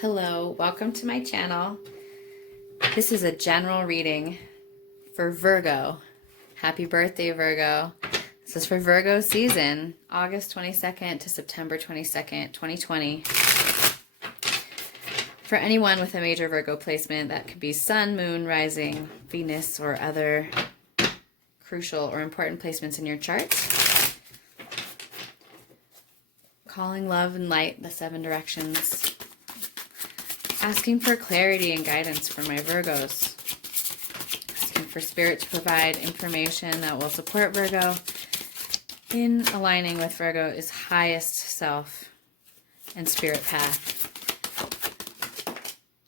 Hello, welcome to my channel. This is a general reading for Virgo. Happy birthday, Virgo. This is for Virgo season, August 22nd to September 22nd, 2020. For anyone with a major Virgo placement, that could be Sun, Moon, Rising, Venus, or other crucial or important placements in your chart. Calling love and light, the 7 directions. Asking for clarity and guidance for my Virgos. Asking for Spirit to provide information that will support Virgo in aligning with Virgo's highest self and spirit path.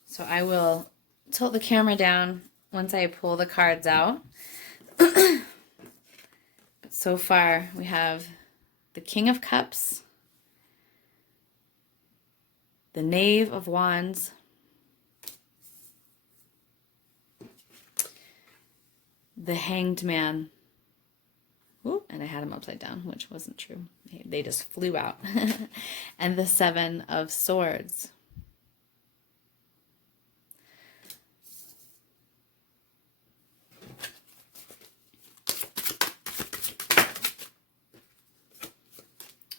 So I will tilt the camera down once I pull the cards out. But so far we have the King of Cups, the Knave of Wands, the Hanged Man. Ooh, and I had him upside down, which wasn't true. They just flew out. And the 7 of Swords.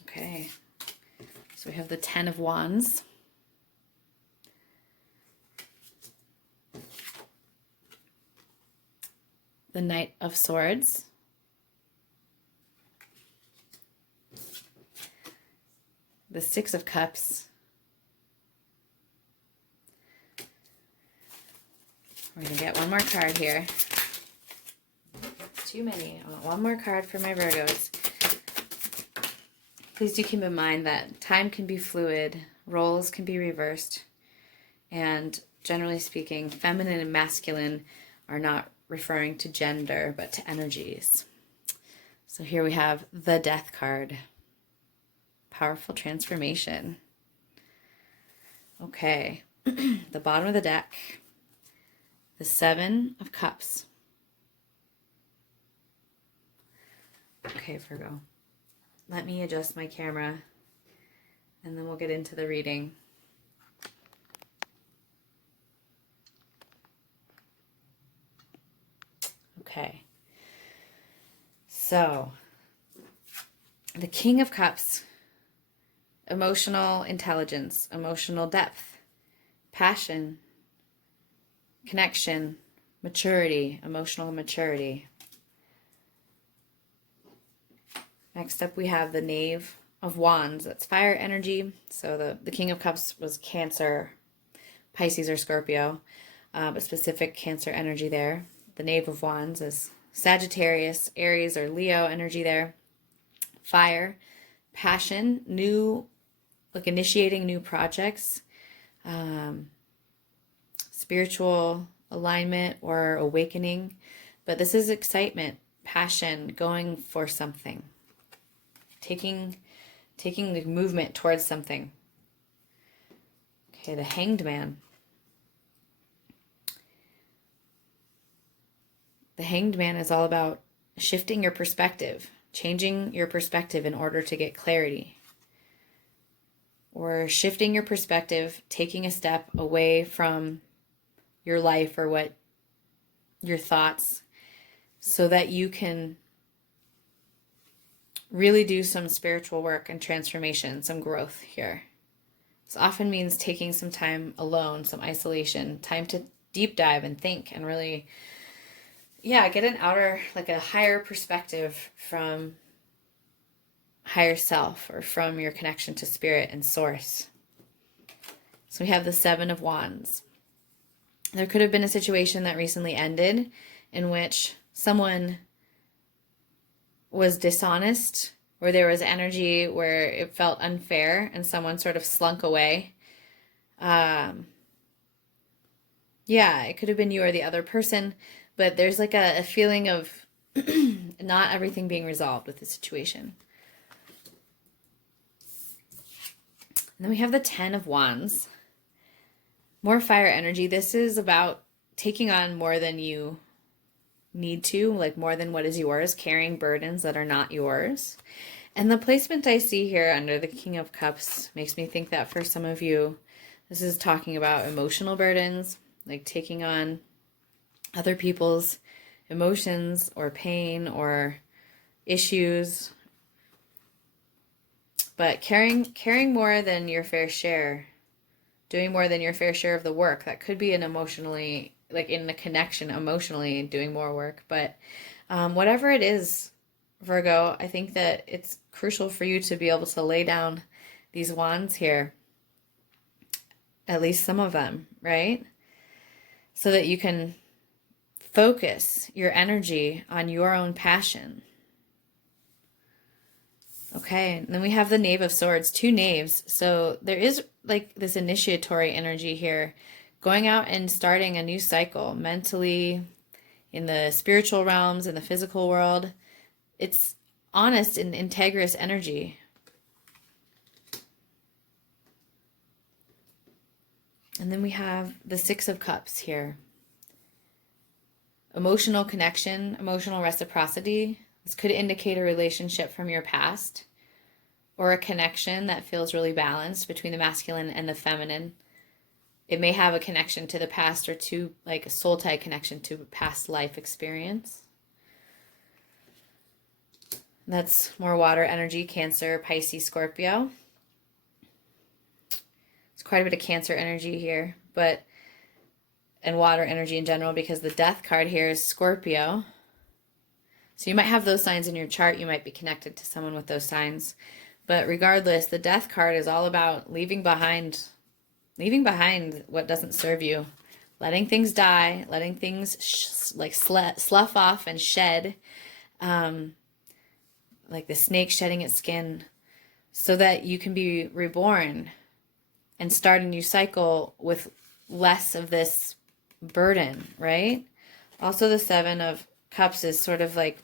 Okay. So we have the 10 of Wands. The Knight of Swords. The 6 of Cups. We're going to get one more card here. Too many. I want one more card for my Virgos. Please do keep in mind that time can be fluid, roles can be reversed, and generally speaking, feminine and masculine are not referring to gender, but to energies. So here we have the Death card. Powerful transformation. Okay, the bottom of the deck, the 7 of Cups. Okay, Virgo. Let me adjust my camera, and then we'll get into the reading. Okay, so the King of Cups, emotional intelligence, emotional depth, passion, connection, maturity, emotional maturity. Next up we have the Knave of Wands. That's fire energy. So the King of Cups was Cancer, Pisces, or Scorpio, but specific Cancer energy there. The Knave of Wands is Sagittarius, Aries, or Leo energy there. Fire, passion, new, like initiating new projects, spiritual alignment or awakening. But this is excitement, passion, going for something, taking the movement towards something. Okay, the Hanged Man. The Hanged Man is all about shifting your perspective, changing your perspective in order to get clarity. Or shifting your perspective, taking a step away from your life or what your thoughts, so that you can really do some spiritual work and transformation, some growth here. This often means taking some time alone, some isolation, time to deep dive and think and really, get an outer, like a higher perspective from higher self or from your connection to spirit and source. So we have the 7 of Wands. There could have been a situation that recently ended in which someone was dishonest, or there was energy where it felt unfair and someone sort of slunk away. It could have been you or the other person, but there's like a feeling of not everything being resolved with the situation. And then we have the 10 of Wands. More fire energy. This is about taking on more than you need to, like more than what is yours, carrying burdens that are not yours. And the placement I see here under the King of Cups makes me think that for some of you, This is talking about emotional burdens, like taking on other people's emotions or pain or issues, but carrying more than your fair share, doing more than your fair share of the work. That could be an emotionally, like in a connection, emotionally doing more work. But whatever it is, Virgo, I think that it's crucial for you to be able to lay down these wands here, at least some of them, right? So that you can focus your energy on your own passion. Okay, and then we have the Knave of Swords, 2 knaves. So there is like this initiatory energy here, going out and starting a new cycle mentally, in the spiritual realms, in the physical world. It's honest and integrous energy. And then we have the 6 of Cups here. Emotional connection, emotional reciprocity. This could indicate a relationship from your past or a connection that feels really balanced between the masculine and the feminine. It may have a connection to the past or to like a soul tie connection to past life experience. That's more water energy, Cancer, Pisces, Scorpio. It's quite a bit of Cancer energy here, and water energy in general, because the Death card here is Scorpio. So you might have those signs in your chart. You might be connected to someone with those signs. But regardless, the Death card is all about leaving behind what doesn't serve you, letting things die, letting things slough off and shed, like the snake shedding its skin, so that you can be reborn and start a new cycle with less of this burden, right? Also, the 7 of Cups is sort of like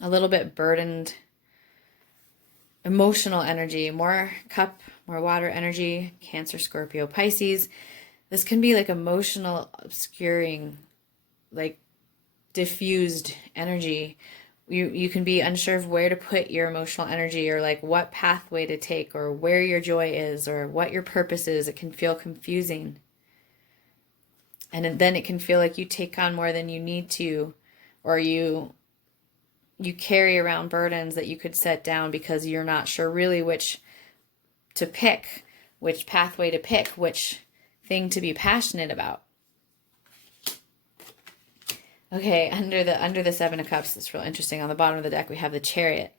a little bit burdened, emotional energy, more cup, more water energy, Cancer, Scorpio, Pisces. This can be like emotional, obscuring, like diffused energy. You can be unsure of where to put your emotional energy, or like what pathway to take, or where your joy is, or what your purpose is. It can feel confusing. And then it can feel like you take on more than you need to, or you carry around burdens that you could set down because you're not sure really which to pick, which pathway to pick, which thing to be passionate about. Okay, under the 7 of Cups, it's real interesting. On the bottom of the deck, we have the Chariot.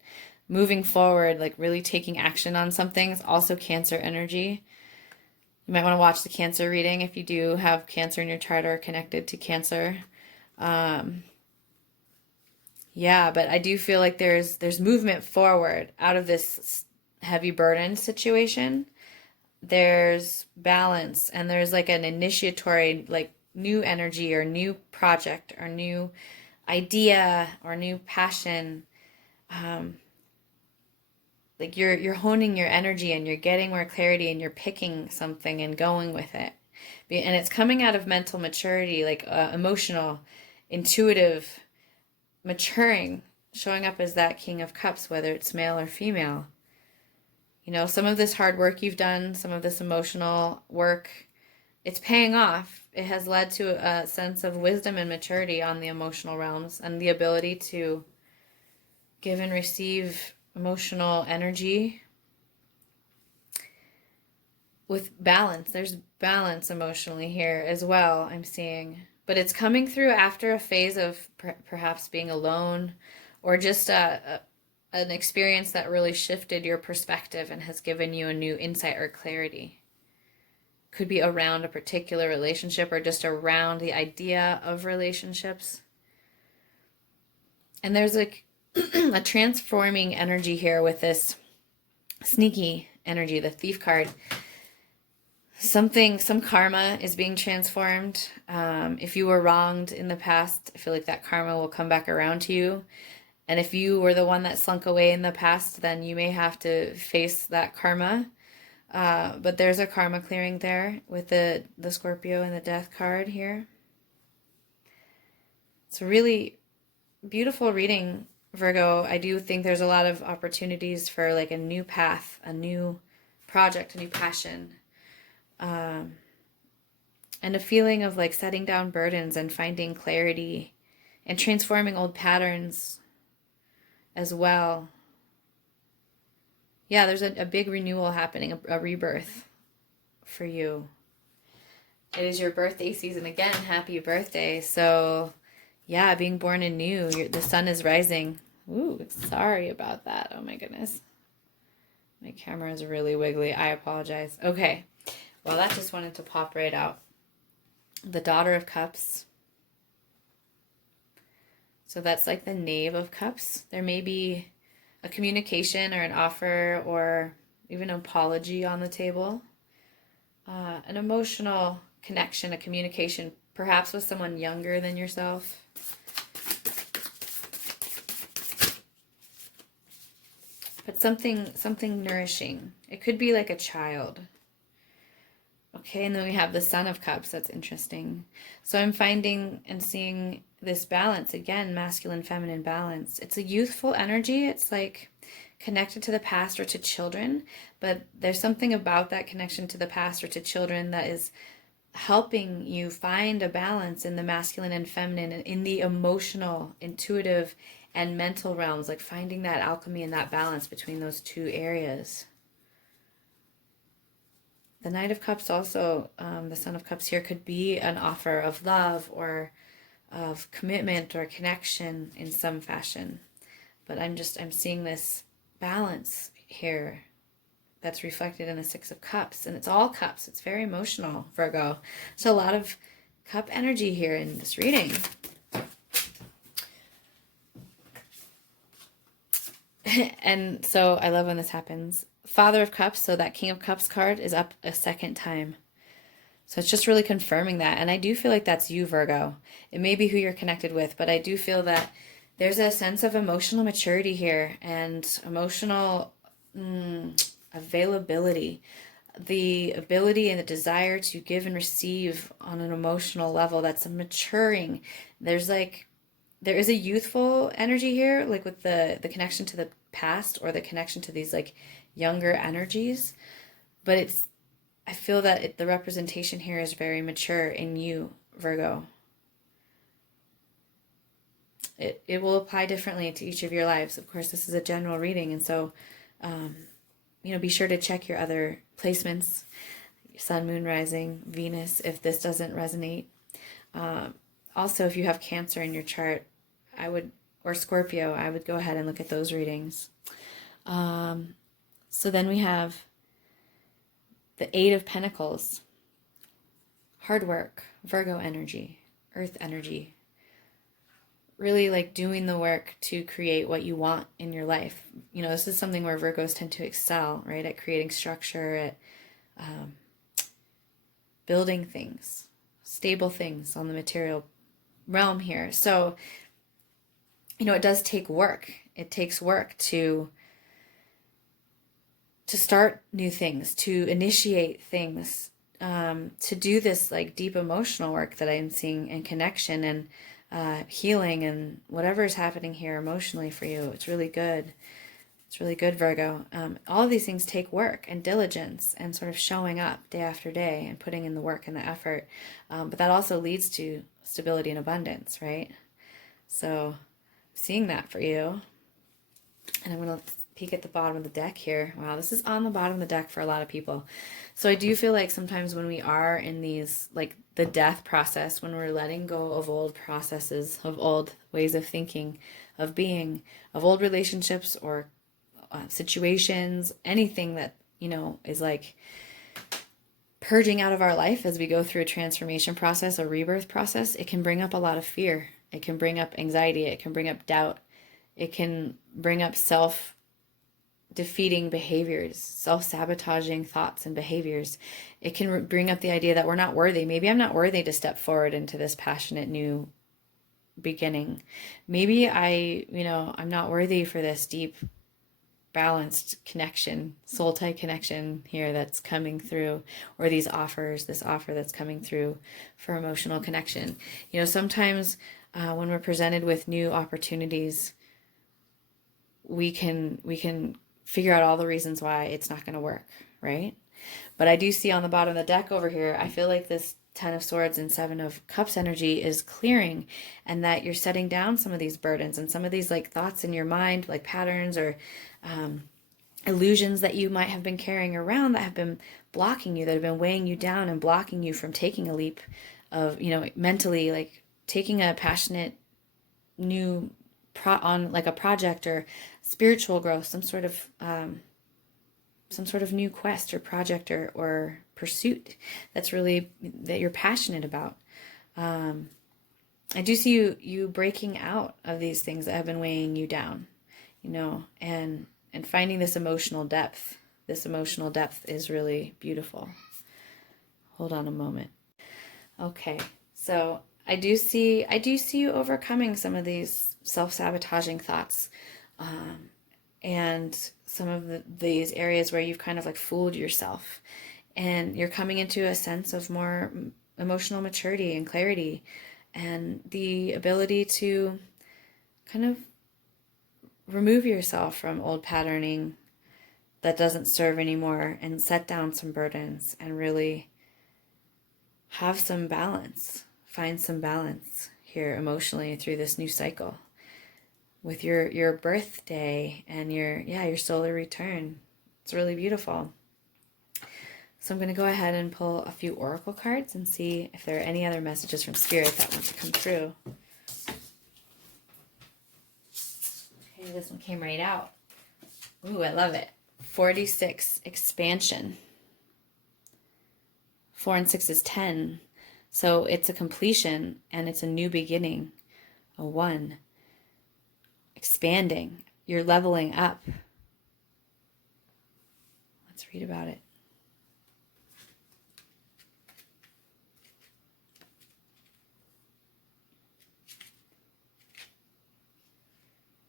Moving forward, like really taking action on something. It's also Cancer energy. You might want to watch the Cancer reading if you do have Cancer in your chart or connected to Cancer. Yeah, but I do feel like there's movement forward out of this heavy burden situation. There's balance, and there's like an initiatory, like new energy or new project or new idea or new passion. Like you're honing your energy, and you're getting more clarity, and you're picking something and going with it. And it's coming out of mental maturity, like emotional, intuitive, maturing, showing up as that King of Cups, whether it's male or female. You know, some of this hard work you've done, some of this emotional work, it's paying off. It has led to a sense of wisdom and maturity on the emotional realms, and the ability to give and receive emotional energy with balance. There's balance emotionally here as well, I'm seeing. But it's coming through after a phase of perhaps being alone, or just an experience that really shifted your perspective and has given you a new insight or clarity. Could be around a particular relationship, or just around the idea of relationships. And there's like a transforming energy here with this sneaky energy, the Thief card. Some karma is being transformed. If you were wronged in the past, I feel like that karma will come back around to you. And if you were the one that slunk away in the past, then you may have to face that karma. But there's a karma clearing there with the Scorpio and the Death card here. It's a really beautiful reading, Virgo. I do think there's a lot of opportunities for like a new path, a new project, a new passion, and a feeling of like setting down burdens and finding clarity and transforming old patterns as well. Yeah, there's a big renewal happening, a rebirth for you. It is your birthday season again. Happy birthday. So, yeah, being born anew, the sun is rising. Ooh, sorry about that. Oh my goodness. My camera is really wiggly. I apologize. Okay. Well, that just wanted to pop right out. The Daughter of Cups. So that's like the Knave of Cups. There may be a communication or an offer or even an apology on the table. An emotional connection, a communication, perhaps with someone younger than yourself. But something nourishing. It could be like a child. Okay, and then we have the Son of Cups. That's interesting. So I'm finding and seeing this balance again, masculine, feminine balance. It's a youthful energy. It's like connected to the past or to children, but there's something about that connection to the past or to children that is helping you find a balance in the masculine and feminine, and in the emotional, intuitive, and mental realms, like finding that alchemy and that balance between those two areas. The Knight of Cups also, the Son of Cups here, could be an offer of love or of commitment or connection in some fashion. But I'm seeing this balance here that's reflected in the Six of Cups. And it's all cups. It's very emotional, Virgo. So a lot of cup energy here in this reading. And so I love when this happens. Father of Cups, so that King of Cups card is up a second time. So it's just really confirming that. And I do feel like that's you, Virgo. It may be who you're connected with, but I do feel that there's a sense of emotional maturity here and emotional availability. The ability and the desire to give and receive on an emotional level that's maturing. There is a youthful energy here, like with the connection to the past or the connection to these like younger energies, but I feel that the representation here is very mature in you, Virgo. It will apply differently to each of your lives. Of course, this is a general reading, and so be sure to check your other placements, Sun, Moon, Rising, Venus, if this doesn't resonate. Also, if you have Cancer in your chart, or Scorpio, I would go ahead and look at those readings. So then we have the Eight of Pentacles, hard work, Virgo energy, earth energy, really like doing the work to create what you want in your life. This is something where Virgos tend to excel, right? At creating structure, at building things, stable things on the material realm here. So, it does take work. It takes work to start new things, to initiate things, to do this like deep emotional work that I'm seeing, and connection and healing and whatever is happening here emotionally for you. It's really good. It's really good, Virgo. All of these things take work and diligence and sort of showing up day after day and putting in the work and the effort. But that also leads to stability and abundance, right? So seeing that for you. And I'm going to peek at the bottom of the deck here. Wow, this is on the bottom of the deck for a lot of people. So I do feel like sometimes when we are in these, like the death process, when we're letting go of old processes, of old ways of thinking, of being, of old relationships or situations, anything that, is like purging out of our life as we go through a transformation process, a rebirth process, it can bring up a lot of fear. It can bring up anxiety. It can bring up doubt. It can bring up self-defeating behaviors, self-sabotaging thoughts and behaviors. It can bring up the idea that we're not worthy. Maybe I'm not worthy to step forward into this passionate new beginning. Maybe I'm not worthy for this deep, balanced connection, soul-tie connection here that's coming through, or this offer that's coming through for emotional connection. Sometimes when we're presented with new opportunities, we can figure out all the reasons why it's not going to work, right? But I do see on the bottom of the deck over here, I feel like this Ten of Swords and Seven of Cups energy is clearing, and that you're setting down some of these burdens and some of these like thoughts in your mind, like patterns or illusions that you might have been carrying around that have been blocking you, that have been weighing you down and blocking you from taking a leap of, mentally, like taking a passionate new on like a project or spiritual growth, some sort of new quest or project or pursuit that's really that you're passionate about. I do see you breaking out of these things that have been weighing you down, and finding this emotional depth. This emotional depth is really beautiful. Hold on a moment. Okay, so I do see you overcoming some of these self-sabotaging thoughts, and some of these areas where you've kind of like fooled yourself, and you're coming into a sense of more emotional maturity and clarity, and the ability to kind of remove yourself from old patterning that doesn't serve anymore, and set down some burdens and really have some balance, find some balance here emotionally through this new cycle with your birthday and your solar return. It's really beautiful. So I'm going to go ahead and pull a few oracle cards and see if there are any other messages from Spirit that want to come through. Okay, this one came right out. Ooh, I love it. 46, expansion. 4 and 6 is 10. So it's a completion and it's a new beginning. A 1. Expanding. You're leveling up. Let's read about it.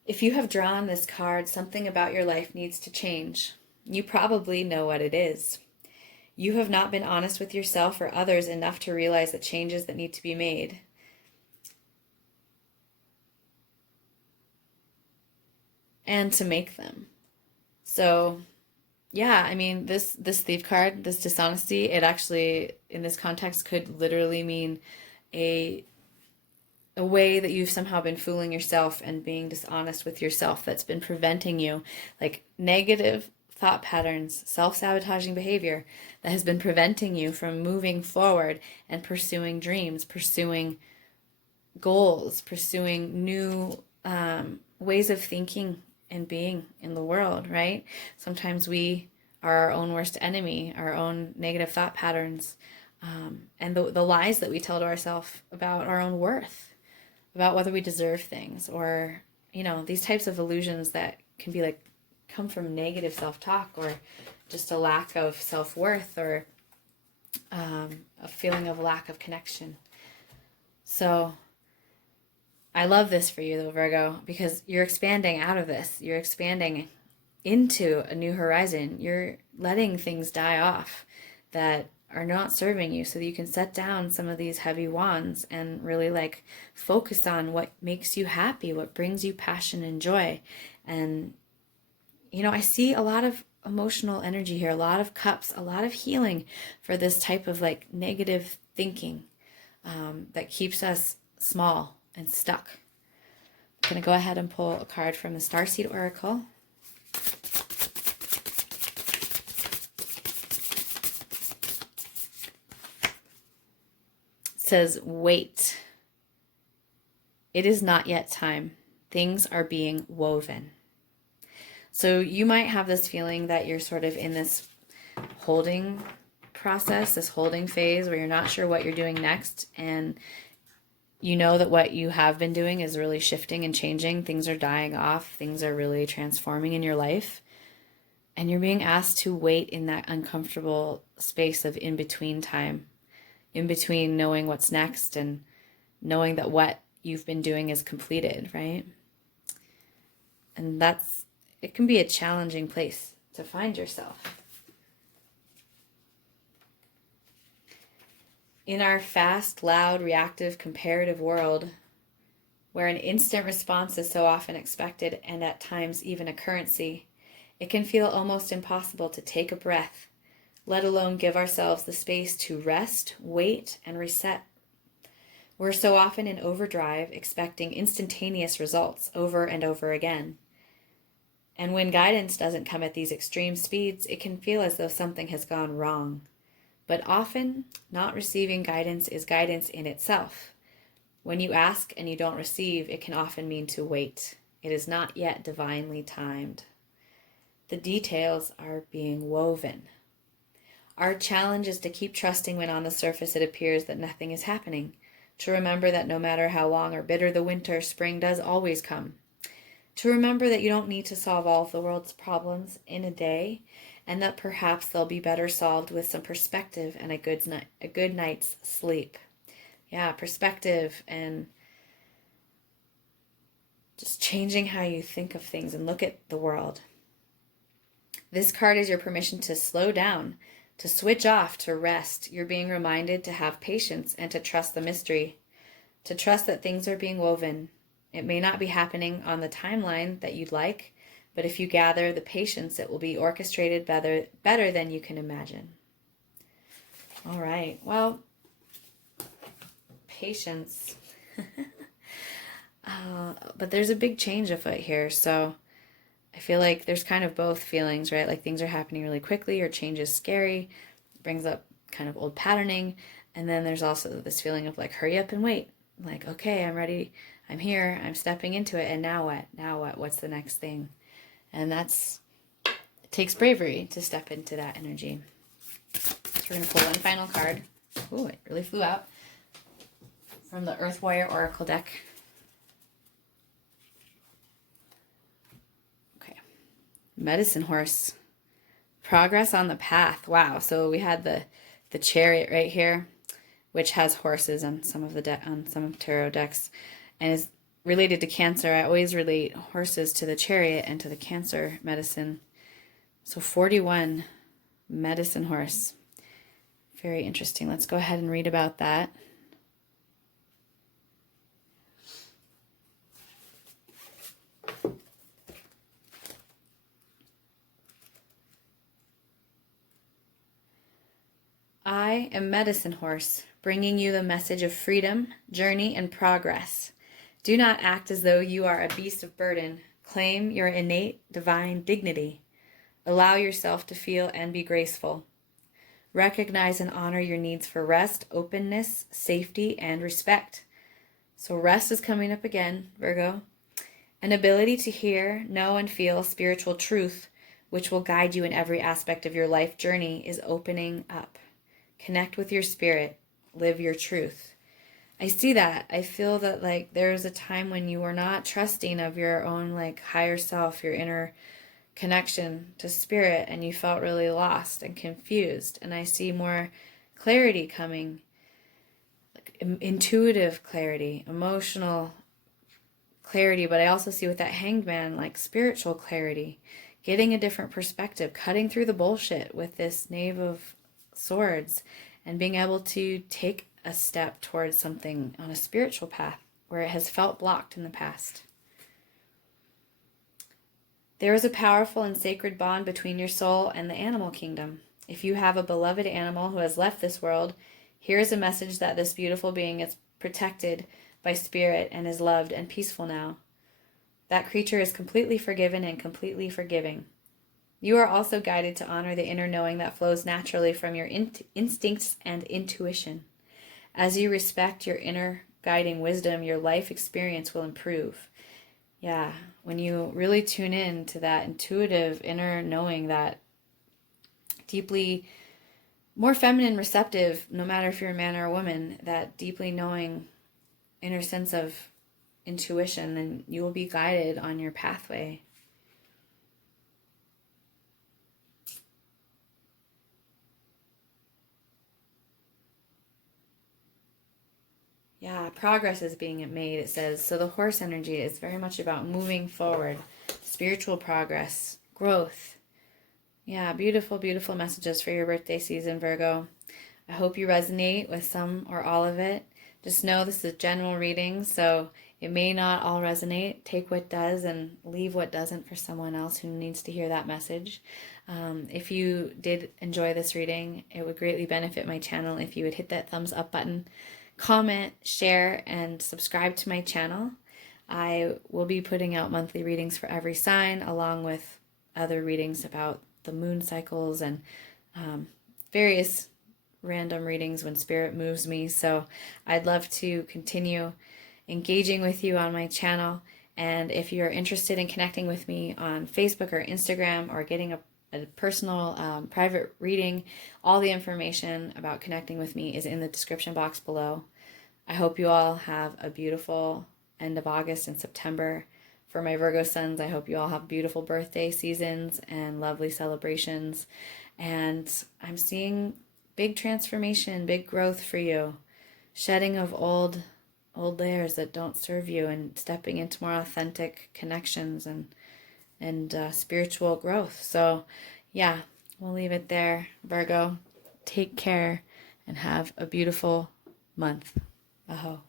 If you have drawn this card, something about your life needs to change. You probably know what it is. You have not been honest with yourself or others enough to realize the changes that need to be made. And to make them. So, yeah, I mean, this thief card, this dishonesty, it actually, in this context, could literally mean a way that you've somehow been fooling yourself and being dishonest with yourself that's been preventing you, like negative thought patterns, self-sabotaging behavior that has been preventing you from moving forward and pursuing dreams, pursuing goals, pursuing new ways of thinking and being in the world, right? Sometimes we are our own worst enemy, our own negative thought patterns, and the lies that we tell to ourselves about our own worth, about whether we deserve things, or, these types of illusions that can be like, come from negative self-talk or just a lack of self-worth or a feeling of lack of connection. So I love this for you though, Virgo, because you're expanding out of this. You're expanding into a new horizon. You're letting things die off that are not serving you so that you can set down some of these heavy wands and really like focus on what makes you happy, what brings you passion and joy. And I see a lot of emotional energy here, a lot of cups, a lot of healing for this type of like negative thinking that keeps us small and stuck. I'm going to go ahead and pull a card from the Starseed Oracle. It says, wait. It is not yet time. Things are being woven. So you might have this feeling that you're sort of in this holding process, this holding phase where you're not sure what you're doing next, and you know that what you have been doing is really shifting and changing. Things are dying off. Things are really transforming in your life. And you're being asked to wait in that uncomfortable space of in-between time, in between knowing what's next and knowing that what you've been doing is completed, right? And it can be a challenging place to find yourself. In our fast, loud, reactive, comparative world, where an instant response is so often expected and at times even a currency, it can feel almost impossible to take a breath, let alone give ourselves the space to rest, wait, and reset. We're so often in overdrive, expecting instantaneous results over and over again. And when guidance doesn't come at these extreme speeds, it can feel as though something has gone wrong. But often, not receiving guidance is guidance in itself. When you ask and you don't receive, it can often mean to wait. It is not yet divinely timed. The details are being woven. Our challenge is to keep trusting when on the surface it appears that nothing is happening. To remember that no matter how long or bitter the winter, spring does always come. To remember that you don't need to solve all of the world's problems in a day, and that perhaps they'll be better solved with some perspective and a good night's sleep. Yeah, perspective and just changing how you think of things and look at the world. This card is your permission to slow down, to switch off, to rest. You're being reminded to have patience and to trust the mystery, to trust that things are being woven. It may not be happening on the timeline that you'd like, but if you gather the patience, it will be orchestrated better than you can imagine. All right, well, patience. But there's a big change afoot here, so I feel like there's kind of both feelings, right? Like things are happening really quickly, or change is scary, brings up kind of old patterning, and then there's also this feeling of like, hurry up and wait. Like, okay, I'm ready, I'm here, I'm stepping into it, and now what? Now what? What's the next thing? And it takes bravery to step into that energy. So we're going to pull one final card. Ooh, it really flew out. From the Earth Warrior Oracle deck. Okay. Medicine Horse. Progress on the path. Wow. So we had the Chariot right here, which has horses on some of tarot decks, and is related to Cancer. I always relate horses to the Chariot and to the Cancer medicine. So 41, Medicine Horse. Very interesting. Let's go ahead and read about that. I am Medicine Horse, bringing you the message of freedom, journey, and progress. Do not act as though you are a beast of burden. Claim your innate divine dignity. Allow yourself to feel and be graceful. Recognize and honor your needs for rest, openness, safety, and respect. So rest is coming up again, Virgo. An ability to hear, know, and feel spiritual truth, which will guide you in every aspect of your life journey, is opening up. Connect with your spirit. Live your truth. I see that. I feel that like there was a time when you were not trusting of your own like higher self, your inner connection to spirit, and you felt really lost and confused. And I see more clarity coming, like intuitive clarity, emotional clarity, but I also see with that Hanged Man like spiritual clarity, getting a different perspective, cutting through the bullshit with this Knave of Swords, and being able to take a step towards something on a spiritual path where it has felt blocked in the past. There is a powerful and sacred bond between your soul and the animal kingdom. If you have a beloved animal who has left this world, here is a message that this beautiful being is protected by spirit and is loved and peaceful now. That creature is completely forgiven and completely forgiving. You are also guided to honor the inner knowing that flows naturally from your instincts and intuition. As you respect your inner guiding wisdom, your life experience will improve. Yeah, when you really tune in to that intuitive inner knowing, that deeply more feminine, receptive, no matter if you're a man or a woman, that deeply knowing inner sense of intuition, then you will be guided on your pathway. Yeah, progress is being made, it says. So the horse energy is very much about moving forward, spiritual progress, growth. Yeah, beautiful, beautiful messages for your birthday season, Virgo. I hope you resonate with some or all of it. Just know this is a general reading, so It may not all resonate. Take what does and leave what doesn't for someone else who needs to hear that message. If you did enjoy this reading, it would greatly benefit my channel if you would hit that thumbs up button, comment, share, and subscribe to my channel. I will be putting out monthly readings for every sign, along with other readings about the moon cycles and various random readings when spirit moves me. So I'd love to continue engaging with you on my channel. And if you're interested in connecting with me on Facebook or Instagram, or getting a personal private reading, all the information about connecting with me is in the description box below. I hope you all have a beautiful end of August and September. For my Virgo sons, I hope you all have beautiful birthday seasons and lovely celebrations. And I'm seeing big transformation, big growth for you. Shedding of old layers that don't serve you, and stepping into more authentic connections and spiritual growth. So yeah, we'll leave it there. Virgo, take care and have a beautiful month. Aho.